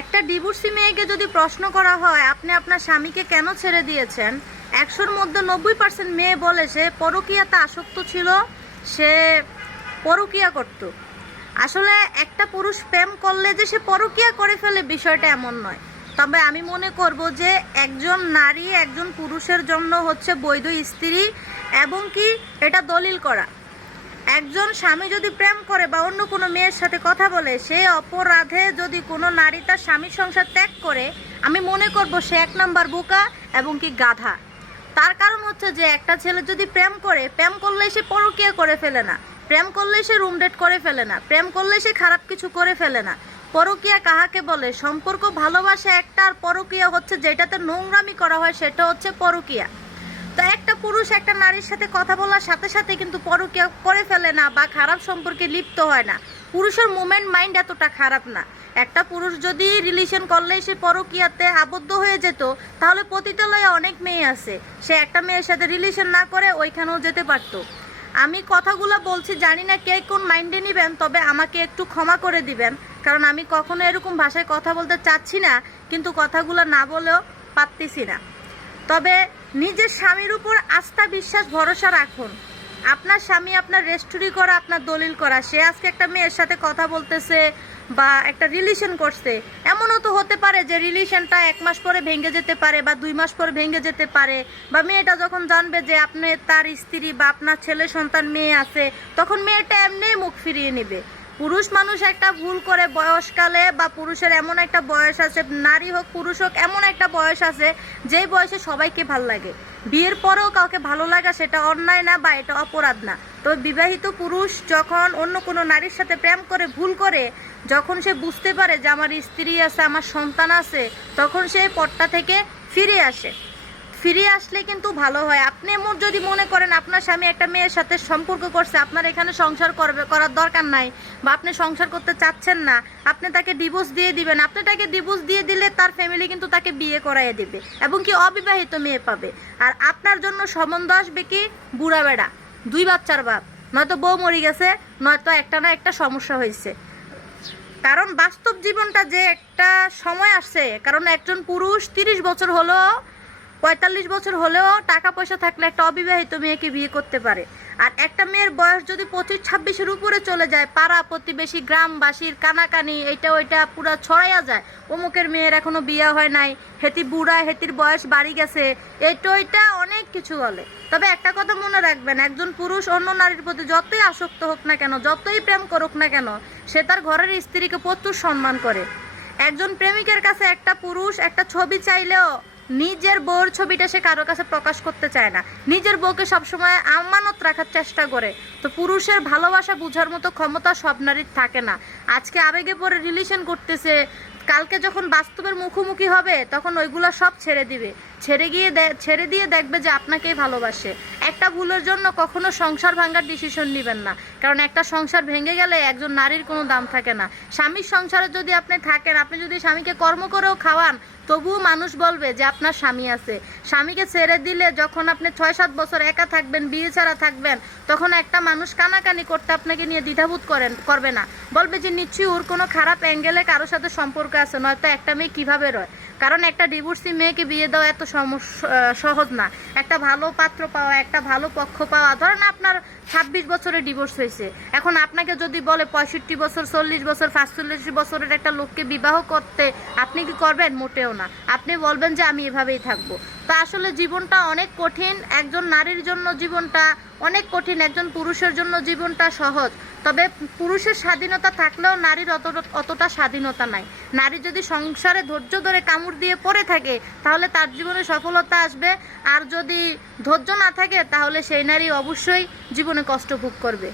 একটা ডিভোর্সি মেয়েকে যদি প্রশ্ন করা হয় আপনি আপনার স্বামীকে কেন ছেড়ে দিয়েছেন, 100-র মধ্যে 90% মেয়ে বলে সে পরকীয়াতে আসক্ত ছিল, সে পরকীয়া করত। আসলে একটা পুরুষ প্রেম করলে যে সে পরকীয়া করে ফেলে বিষয়টা এমন নয়। তবে আমি মনে করব যে একজন নারী একজন পুরুষের জন্য হচ্ছে বৈধ স্ত্রী, এবং কি এটা দলিল করা। একজন স্বামী যদি প্রেম করে বা অন্য কোনো মেয়ের সাথে কথা বলে, সে অপরাধে যদি কোনো নারী তার স্বামীর সংসার ত্যাগ করে, আমি মনে করব সে 1 নাম্বার বোকা এবং কি গাধা। তার কারণ হচ্ছে যে একটা ছেলে যদি প্রেম করে, প্রেম করলে সে পরকীয়া করে ফেলে না, প্রেম করলে সে রুম ডেট করে ফেলে না, প্রেম করলে সে খারাপ কিছু করে ফেলে না। পরকীয়া কাহাকে বলে? সম্পর্ক ভালোবাসা একটা, আর পরকীয়া হচ্ছে যেটাতে নোংরামি করা হয় সেটা হচ্ছে পরকীয়া। তো একটা পুরুষ একটা নারীর সাথে কথা বলার সাথে সাথে কিন্তু পরকীয়া করে ফেলে না বা খারাপ সম্পর্কে লিপ্ত হয় না। পুরুষের মুভমেন্ট মাইন্ড এতটা খারাপ না। একটা পুরুষ যদি রিলেশন করলেই সে পরকীয়াতে আবদ্ধ হয়ে যেত, তাহলে পতিতালয়ে অনেক মেয়ে আছে, সে একটা মেয়ের সাথে রিলেশন না করে ওইখানেও যেতে পারতো। আমি কথাগুলো বলছি, জানি না কে কোন মাইন্ডে নেবেন, তবে আমাকে একটু ক্ষমা করে দিবেন, কারণ আমি কখনো এরকম ভাষায় কথা বলতে চাচ্ছি না, কিন্তু কথাগুলো না বলেও পারতেছি না। তবে নিজের স্বামীর উপর আস্থা বিশ্বাস ভরসা রাখুন। আপনার স্বামী আপনার রেস্টুরি করা, আপনার দলিল করা। সে আজকে একটা মেয়ের সাথে কথা বলতেছে বা একটা রিলেশন করছে, এমনও তো হতে পারে যে রিলেশনটা 1 মাস পরে ভেঙে যেতে পারে বা 2 মাস পরে ভেঙে যেতে পারে, বা মেয়েটা যখন জানবে যে আপনি তার স্ত্রী বা আপনার ছেলে সন্তান মেয়ে আছে, তখন মেয়েটা এমনিই মুখ ফিরিয়ে নেবে। পুরুষ মানুষ একটা ভুল করে বয়সকালে, বা পুরুষের এমন একটা বয়স আছে, নারী হোক পুরুষ হোক, এমন একটা বয়স আছে যেই বয়সে সবাইকে ভাল লাগে। বিয়ের পরেও কাউকে ভালো লাগা সেটা অন্যায় না বা এটা অপরাধ না। তো বিবাহিত পুরুষ যখন অন্য কোনো নারীর সাথে প্রেম করে ভুল করে, যখন সে বুঝতে পারে যে আমার স্ত্রী আছে, আমার সন্তান আছে, তখন সে পথটা থেকে ফিরে আসে। ফিরে আসলে কিন্তু ভালো হয়। আপনি এমন যদি মনে করেন আপনার স্বামী একটা মেয়ের সাথে সম্পর্ক করছে, আপনার এখানে সংসার করার দরকার নাই, বা আপনি সংসার করতে চাচ্ছেন না, আপনি তাকে ডিভোর্স দিয়ে দিবেন। আপনি তাকে ডিভোর্স দিয়ে দিলে তার ফ্যামিলি কিন্তু তাকে বিয়ে করাইয়ে দেবে, এবং কি অবিবাহিত মেয়ে পাবে। আর আপনার জন্য সম্বন্ধ আসবে কি বুড়া বেড়া, 2 বাচ্চার বাপ, নয়তো বউ মরে গেছে, নয়তো একটা না একটা সমস্যা হয়েছে। কারণ বাস্তব জীবনটা যে একটা সময় আসছে, কারণ একজন পুরুষ 30 বছর হলেও 45 বছর হলেও টাকা পয়সা থাকলে একটা অবিবাহিত মেয়েকে বিয়ে করতে পারে। আর একটা মেয়ের বয়স যদি 25-26-এর উপরে চলে যায়, পাড়া প্রতিবেশী গ্রামবাসীর কানাকানি এইটা ওইটা পুরা ছড়াইয়া যায়, অমুকের মেয়ের এখনো বিয়ে হয় নাই, হেতি বুড়া, হেতির বয়স বাড়ি গেছে, এইটা ওইটা অনেক কিছু বলে। তবে একটা কথা মনে রাখবেন, একজন পুরুষ অন্য নারীর প্রতি যতই আসক্ত হোক না কেন, যতই প্রেম করুক না কেন, সে তার ঘরের স্ত্রীকে প্রচুর সম্মান করে। একজন প্রেমিকের কাছে একটা পুরুষ একটা ছবি চাইলেও নিজের বউর ছবিটা সে কারোর কাছে প্রকাশ করতে চায় না, নিজের বউকে সবসময় আমানত রাখার চেষ্টা করে। তো পুরুষের ভালোবাসা বোঝার মতো ক্ষমতা সব নারীর থাকে না। আজকে আবেগে পরে রিলেশন করতেছে, কালকে যখন বাস্তবের মুখোমুখি হবে তখন ওইগুলো সব ছেড়ে দিবে, ছেড়ে দিয়ে দেখবে যে আপনাকেই ভালোবাসে। একটা ভুলের জন্য কখনো সংসার ভাঙার ডিসিশন নেবেন না, কারণ একটা সংসার ভেঙে গেলে একজন নারীর কোনো দাম থাকে না। স্বামীর সংসারে যদি আপনি থাকেন, আপনি যদি স্বামীকে কর্ম করেও খাওয়ান, তবুও মানুষ বলবে যে আপনার স্বামী আছে। স্বামীকে ছেড়ে দিলে যখন আপনি 6-7 বছর একা থাকবেন, বিয়ে ছাড়া থাকবেন, তখন একটা মানুষ কানাকানি করতে আপনাকে নিয়ে দ্বিধাবোধ করবে না, বলবে যে নিশ্চয়ই ওর কোনো খারাপ অ্যাঙ্গেলে কারোর সাথে সম্পর্ক আছে, নয়তো একটা মেয়ে কীভাবে রয়। কারণ একটা ডিভোর্সি মেয়েকে বিয়ে দেওয়া এত সহজ না। একটা ভালো পাত্র পাওয়া, একটা ভালো পক্ষ পাওয়া, ধরেন আপনার 26 বছরে ডিভোর্স হয়েছে, এখন আপনাকে যদি বলে 65 বছর, 40 বছর, 45 বছরের একটা লোককে বিবাহ করতে, আপনি কি করবেন? মোটেও না। আপনি বলবেন যে আমি এভাবেই থাকবো। তা আসলে জীবনটা অনেক কঠিন, একজন নারীর জন্য জীবনটা অনেক কঠিন, একজন পুরুষের জন্য জীবনটা সহজ। তবে পুরুষের স্বাধীনতা থাকলেও নারীর অতটা স্বাধীনতা নাই। নারী যদি সংসারে ধৈর্য ধরে কামড় দিয়ে পড়ে থাকে, তাহলে তার জীবনে সফলতা আসবে। আর যদি ধৈর্য না থাকে, তাহলে সেই নারী অবশ্যই জীবনে কষ্ট ভোগ করবে।